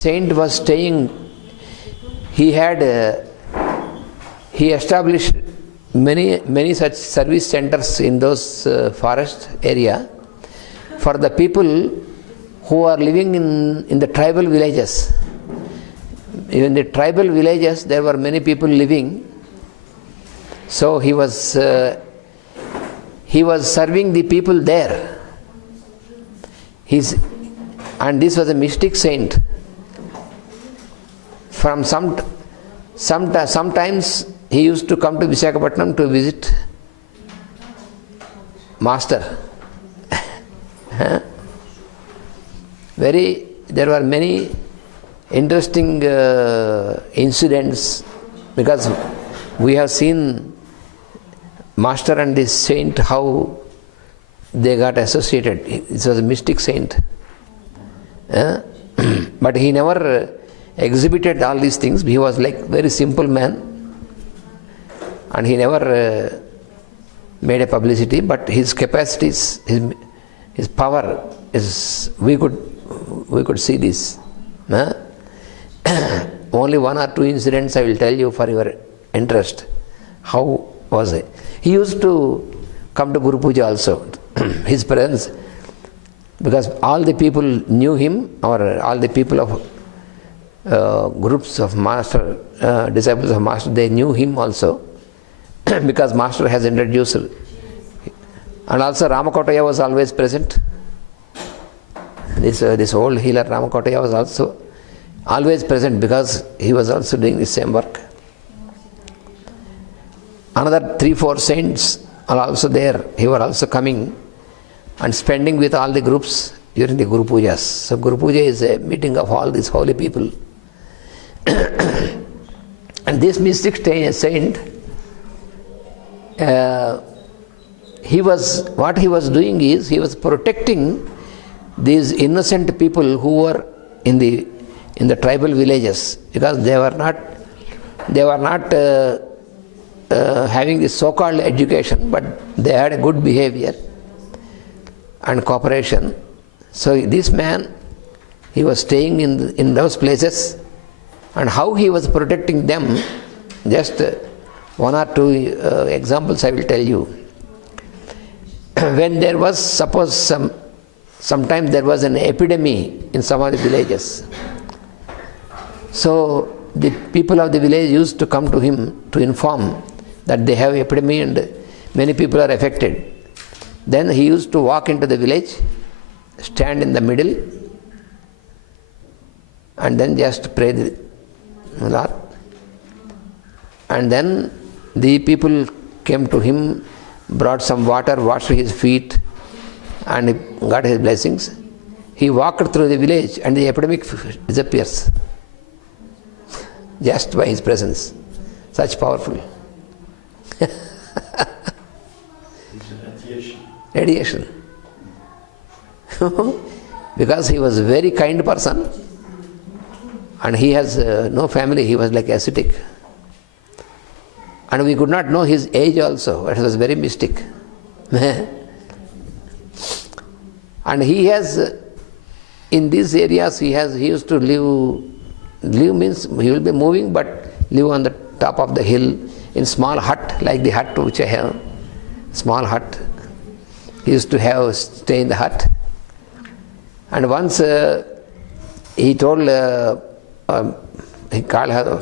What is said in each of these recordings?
saint was staying, he established many such service centers in those forest area for the people who are living in the tribal villages. In the tribal villages there were many people living, so he was serving the people there. And this was a mystic saint. From sometimes he used to come to Visakhapatnam to visit Master. There were many interesting incidents, because we have seen Master and this saint, how they got associated. This was a mystic saint. But he never exhibited all these things. He was like very simple man, and he never made a publicity, but his capacities, his power is, we could see this. Only one or two incidents I will tell you for your interest. How was it? He used to come to Guru Puja also. His presence, because all the people knew him, or all the people of groups of Master, disciples of Master, they knew him also, because Master has introduced. And also Ramakotaya was always present. This old healer Ramakotaya was also always present, because he was also doing the same work. Another 3-4 saints are also there. He was also coming and spending with all the groups during the Guru Pujas. So Guru Puja is a meeting of all these holy people. And this mystic saint, what he was doing is, he was protecting these innocent people who were in the tribal villages, because they were not having this so-called education, but they had a good behavior and cooperation. So this man, he was staying in those places, and how he was protecting them, just one or two examples I will tell you. When there was, suppose sometimes there was an epidemic in some of the villages, so the people of the village used to come to him to inform that they have epidemic and many people are affected. Then he used to walk into the village, stand in the middle, and then just pray the Lord. And then the people came to him, brought some water, washed his feet, and got his blessings. He walked through the village and the epidemic disappears just by his presence. Such powerful. Radiation. Because he was a very kind person, and he has no family. He was like ascetic, and we could not know his age also. It was very mystic. And he has, in these areas, he used to live means he will be moving, but live on the top of the hill in small hut, like the hut which I have, small hut. He used to stay in the hut. And once he told, he called her,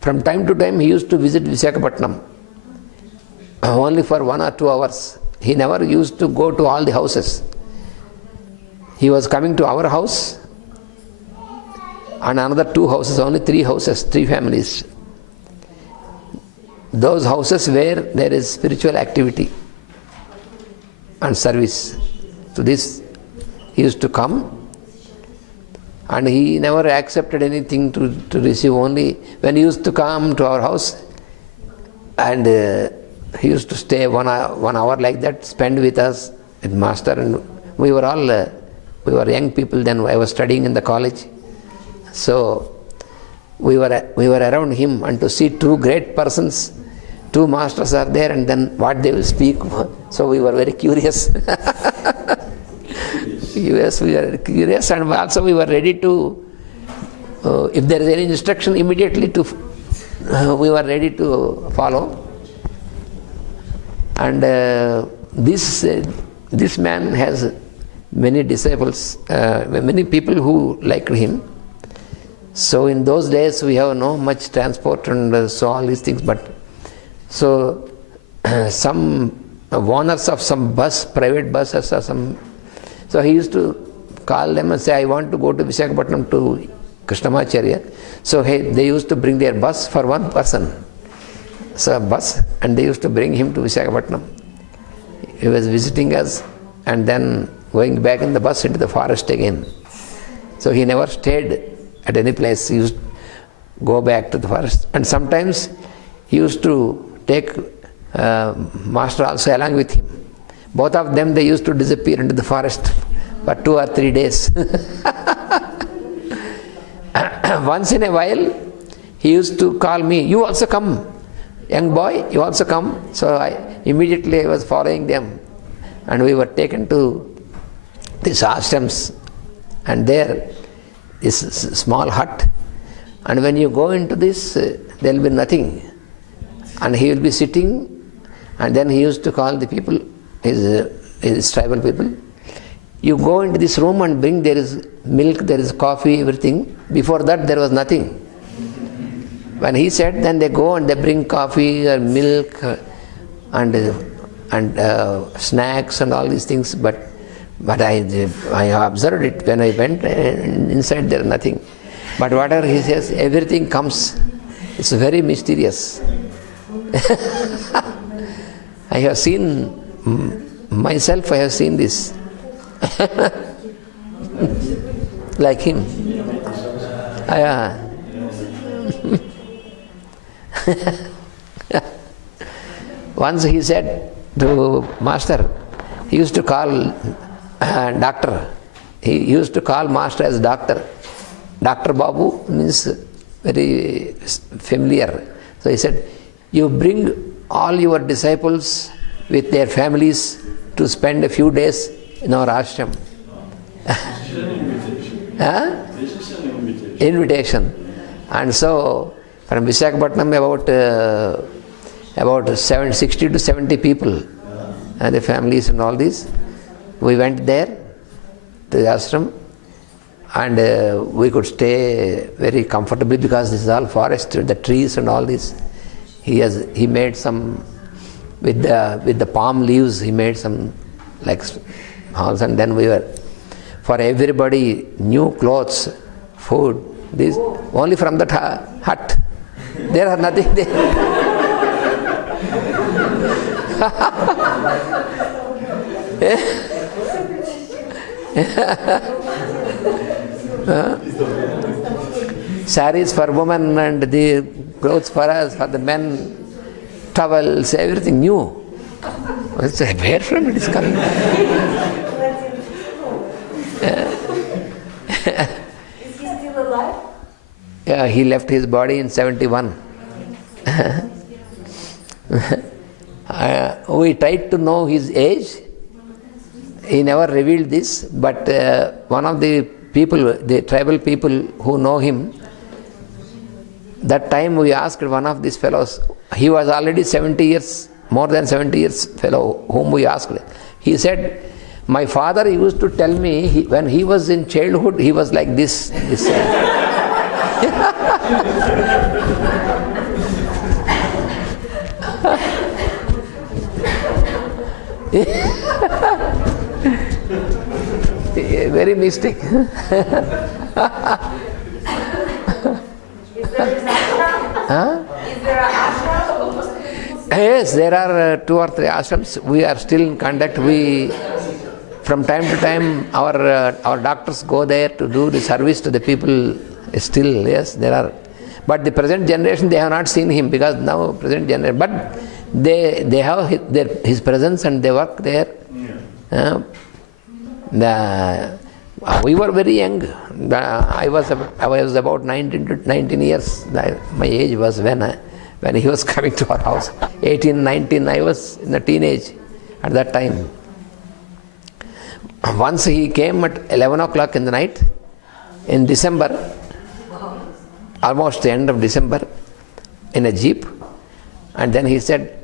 from time to time he used to visit Visakhapatnam, only for 1 or 2 hours. He never used to go to all the houses. He was coming to our house and another 2 houses, only 3 houses, 3 families. Those houses where there is spiritual activity and service. To this he used to come, and he never accepted anything to receive. Only when he used to come to our house, and he used to stay 1 hour like that, spend with us, with Master. And we were young people then. I was studying in the college, so we were around him, and to see 2 great persons, 2 masters are there, and then what they will speak. So we were very curious. Yes, we were curious, and also we were ready to if there is any instruction, immediately we were ready to follow. And this man has many disciples, many people who liked him. So in those days we have no much transport and so all these things, but so some owners of some private buses or some, so he used to call them and say, I want to go to Visakhapatnam to Krishnamacharya. So they used to bring their bus for one person. So a bus, and they used to bring him to Visakhapatnam. He was visiting us and then going back in the bus into the forest again. So he never stayed at any place. He used to go back to the forest. And sometimes he used to take master also along with him. Both of them, they used to disappear into the forest for 2 or 3 days. Once in a while, he used to call me, you also come, young boy, you also come. So I was following them, and we were taken to these ashrams, and there is a small hut, and when you go into this, there will be nothing, and he will be sitting, and then he used to call the people, his tribal people, you go into this room and bring, there is milk, there is coffee, everything. Before that there was nothing. When he said, then they go and they bring coffee or milk and snacks and all these things, but I observed it when I went inside, there is nothing. But whatever he says, everything comes. It's very mysterious. I have seen, myself I have seen this. Like him. Once he said to master, he used to call doctor. He used to call master as doctor. Dr. Babu means very familiar. So he said, you bring all your disciples with their families to spend a few days in our ashram. Invitation. And so from Visakhapatnam about 60 to 70 people, and the families and all these, we went there to the ashram, and we could stay very comfortably because this is all forest, the trees and all this. He made some with the palm leaves. He made some like halls, and then we were, for everybody, new clothes, food. This only from that hut. There are nothing there. Saris for women and the clothes for us, for the men, towels, everything new. Where from it is coming? Is he still alive? Yeah, he left his body in 71. We tried to know his age. He never revealed this, but one of the people, the tribal people who know him, that time we asked one of these fellows, he was already 70 years, more than 70 years fellow, whom we asked. He said, my father used to tell me, when he was in childhood, he was like this. Very mystic. Is there an ashram? Is there an ashram? Yes, there are 2 or 3 ashrams. We are still in contact. We, from time to time, our doctors go there to do the service to the people. Still, yes, there are. But the present generation, they have not seen him, because now present generation. But they have his presence and they work there. We were very young. I was about 19 years. My age was when he was coming to our house. 18, 19, I was in a teenage at that time. Once he came at 11 o'clock in the night in December. almost the end of December, in a jeep. And then he said,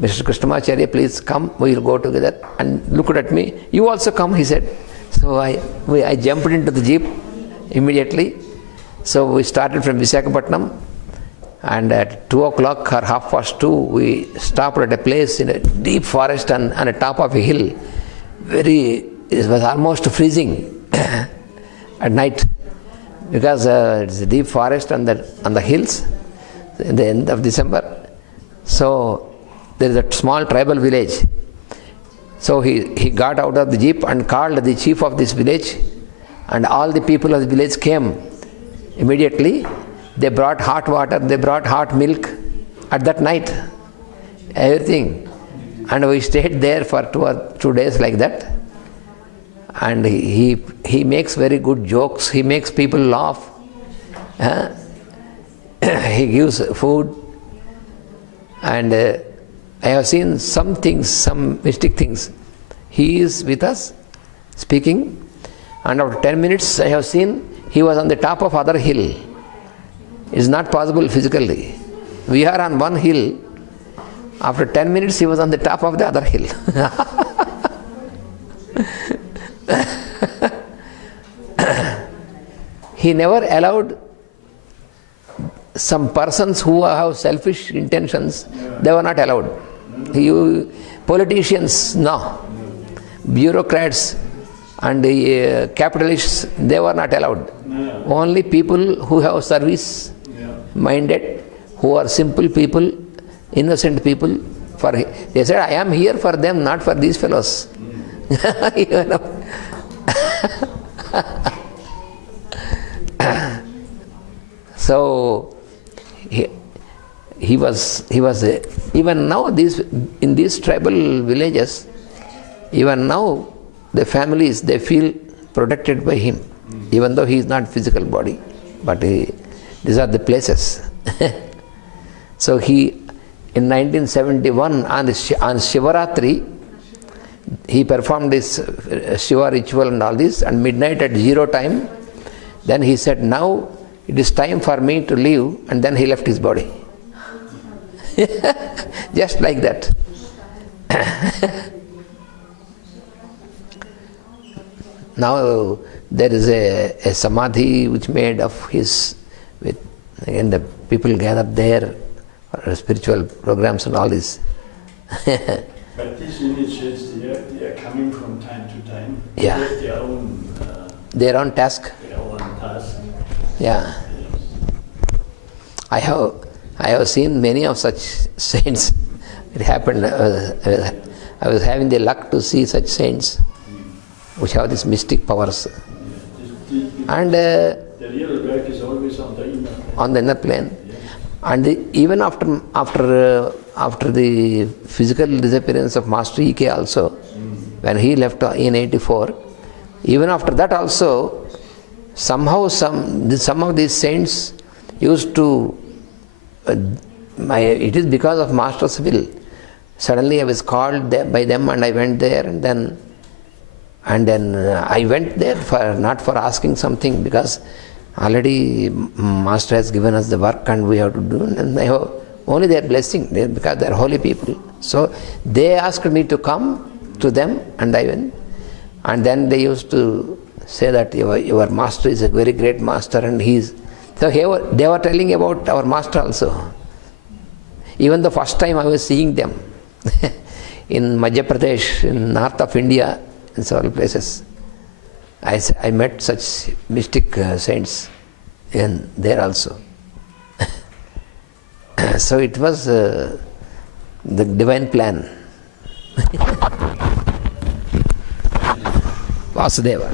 Mr. Krishnamacharya, please come, we will go together. And looked at me, you also come, he said. So I jumped into the jeep immediately. So we started from Visakhapatnam, and at 2 o'clock or 2:30, we stopped at a place in a deep forest on the top of a hill. It was almost freezing at night, because it's a deep forest on the hills in the end of December. So there is a small tribal village. So he got out of the jeep and called the chief of this village, and all the people of the village came immediately. They brought hot water, they brought hot milk at that night, everything. And we stayed there for 2 days like that. And he makes very good jokes, he makes people laugh. He gives food. And I have seen some things, some mystic things. He is with us, speaking, and after 10 minutes I have seen he was on the top of other hill. It is not possible physically. We are on one hill. After 10 minutes he was on the top of the other hill. He never allowed some persons who have selfish intentions, they were not allowed. Politicians, no. Bureaucrats and capitalists, they were not allowed. Only people who have service minded, who are simple people, innocent people. They said, I am here for them, not for these fellows. You know? So he was even now in these tribal villages, even now the families, they feel protected by him, even though he is not physical body, but these are the places. So he, in 1971 on Shivaratri, he performed this Shiva ritual and all this, and midnight at 0 time, then he said, now it is time for me to leave, and then he left his body. Just like that. Now there is a samadhi which made of his, and the people gather there for spiritual programs and all this. But these initiates, they are coming from time to time. Yeah. They have their own task. Their own task. Yeah. I have seen many of such saints. It happened. I was having the luck to see such saints which have these mystic powers. And the real work is always on the inner plane. On the inner plane. And even after the physical disappearance of Master E.K. also, when he left in 84, even after that also, somehow some of these saints used to, it is because of Master's will. Suddenly I was called there by them, and I went there, and then I went there not for asking something, because already Master has given us the work and we have to do, and they have only their blessing, because they are holy people. So they asked me to come to them, and I went. And then they used to say that your Master is a very great Master, and so they were telling about our Master also. Even the first time I was seeing them in Madhya Pradesh, in north of India, in several places, I met such mystic saints in there also. So it was the divine plan. Vasudeva.